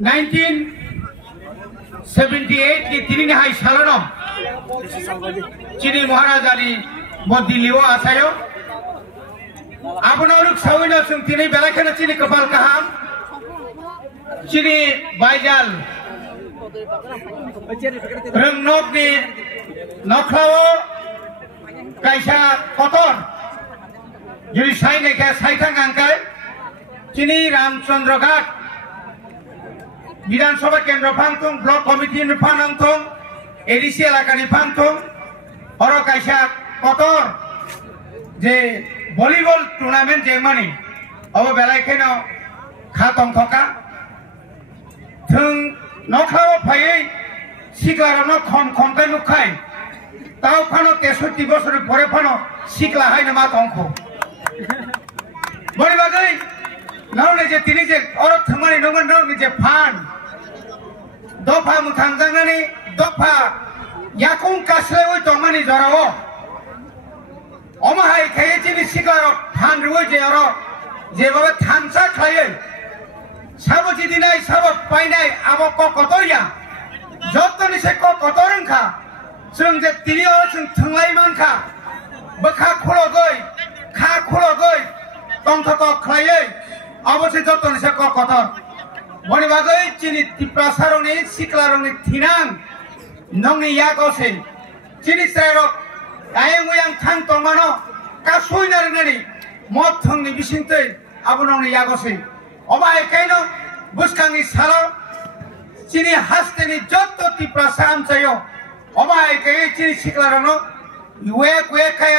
1978 की 3 सालों चीनी महाराजानी दिल्ली आसायो आबनावरुक सावैनो जों दिनै बेलाखेनो चीनी कपाल काहाम चीनी बायजाल रोंनकनि नख्लाओ कायसा कतर जुदि साइनायखा साइथां आंखाय चीनी रामचंद्र घाट विधानसभा केंद्र फांथं ब्लक कमिटी फांथं एडीसी एलाकानि फांथं हर कायसा कतर जे भलिबल टूर्नामेंट जेमानी अब बेलाखेनो खातम थका थों नख्लाओ फायै सिक्लारावनो खमखाय नुखाय ताव फानो 63 बছর परे फानो सिक्ला हायनो मा थंखौ बरि बागै नावने जे तिनि जे अरब थांमानि नंगन नावने जे फान दफा मुथांजांनानै दफा याकुं कासले ओइ तमानि जराव अमाहाय खायै तिनि सिक्लाराव फान रुवै जे अर जेबाबे थामसा खायै साबो जिदिनाय साबो पाइनाय आबो कतरिया जत्तनि से कतरंखा जों जे तिनियाव जों थंलाय मानखा बखा खलगै खा खलगै तंथक खायै अबसे जत्तनि से कतर बनि बागै चिनि तिप्रासारनि सिक्लारनि थिनां नंनि यागसे चिनि स्रायरक आयं उयां थां तंमानो कासुय नारनानि मत थंनि बिसिंतै आबनंनि यागसे अबा एकायनो बुसखांनि सालाव चीनी हास्तेनि जत्तो तिप्रासा आमचायो अबा एकाय चीनी सिक्लारनो वेक खाय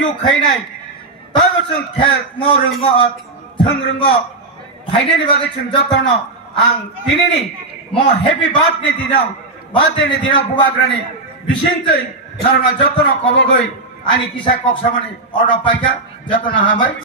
युग खायनाय ताबो जों म रोंगो थों रोंगो फायनायनि बागै जों जत्तनो आं दिनैनि म हेपि बार्थडे दिनाव बुबाग्रानि बिसिंतै नरमा जत्तनो कबगै आनि किसा कक्सामानि अर्डर पाइका जत्तनो हाबाय।